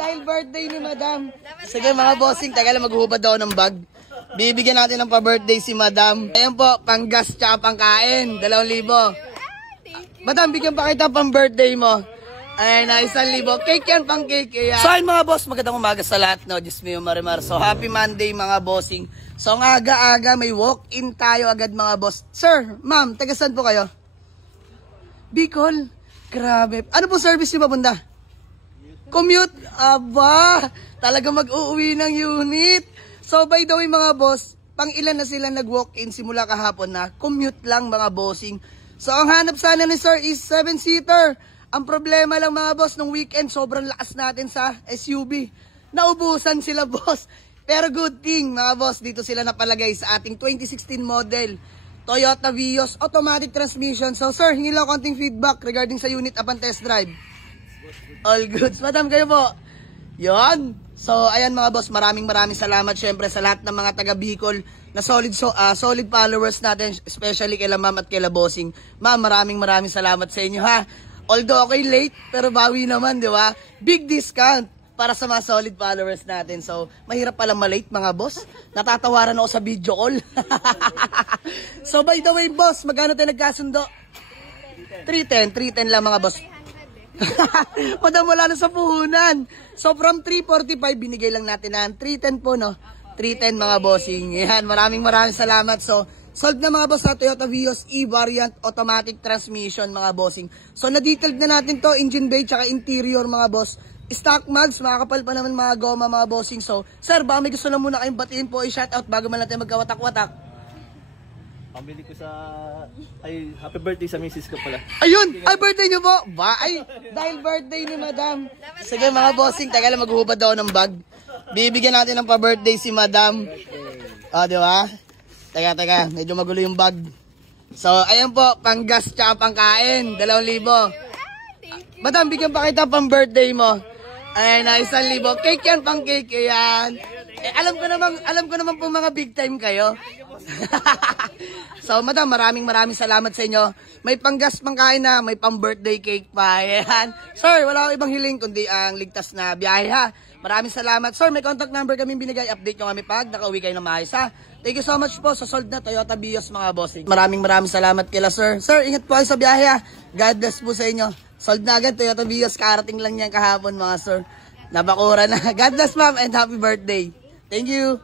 Dahil birthday ni Madam. Sige mga bossing, tagal maghuhubad daw ng bag. Bibigyan natin ng pa-birthday si Madam. Ayan po, panggas tsaka pangkain. 2,000. Madam, bigyan pa kita pang-birthday mo. Ayan na, 1,000. Cake yan, pang cake. Ayan. So ayun mga boss, magandang umaga sa lahat. No? Diyos mio, marimar. So happy Monday mga bossing. So ang aga-aga, may walk-in tayo agad mga boss. Sir, ma'am, taga saan po kayo? Bicol. Grabe. Ano po service niyo papunta? Commute. Aba, talaga mag-uuwi ng unit. So by the way mga boss, pang ilan na sila nag-walk-in simula kahapon na commute lang mga bossing. So ang hanap sana ni sir is 7-seater. Ang problema lang mga boss, nung weekend sobrang lakas natin sa SUV. Naubusan sila boss. Pero good thing mga boss, dito sila napalagay sa ating 2016 model Toyota Vios automatic transmission. So sir, hingi lang konting feedback regarding sa unit upon test drive. All goods. Madam, kayo po. Yon. So ayan mga boss, maraming salamat syempre sa lahat ng mga taga Bicol na solid followers natin, especially kay ma'am at kay bossing. Ma'am, maraming salamat sa inyo ha. Although okay late, pero bawi naman, di ba? Big discount para sa mga solid followers natin. So, mahirap palang malate mga boss. Natatawaran ako sa video call. So, by the way, boss, magkano tayo nagkasundo? 310 lang mga boss. Madam, wala na sa puhunan. So, from 345, binigay lang natin na 310 po, no? 310 mga bossing. Yan, maraming salamat. So, solved na mga boss sa Toyota Vios E-Variant automatic transmission mga bossing. So, na-detailed na natin to, engine bay, tsaka interior mga boss. Stock mags, makakapal pa naman mga goma mga bossing. So, sir, baka may gusto na muna kayong batiin po, i-shoutout bago man natin magkawatak-watak. Pambili ko sa... Ay, happy birthday sa misis ko pala. Ayun! Ay, birthday nyo po! Ba? Ay, dahil birthday ni Madam. Sige mga bossing, tagal maghuhubad daw ng bag. Bibigyan natin ng pa-birthday si Madam. O, di ba? Teka, medyo magulo yung bag. So, ayan po, panggas tsaka pangkain. 2,000. Madam, bigyan pa kita pang-birthday mo. Ayan na, 1,000. Cake yan, pang cake. Ayan. Alam ko naman po mga big time kayo. So, madam, maraming salamat sa inyo. May panggas pangkain na, may pang-birthday cake pa. Ayan. Sir, wala akong ibang hiling kundi ang ligtas na biyahe ha. Maraming salamat. Sir, may contact number kami binigay. Update nyo kami pag nakauwi kayo na maayos ha. Thank you so much po sa sold na Toyota Vios mga bossing. Maraming salamat kila sir. Sir, ingat po kayo sa biyahe ha. God bless po sa inyo. Sold na agad Toyota Vios. Karating lang yan kahapon mga sir. Nabakura na. God bless ma'am and happy birthday. Thank you.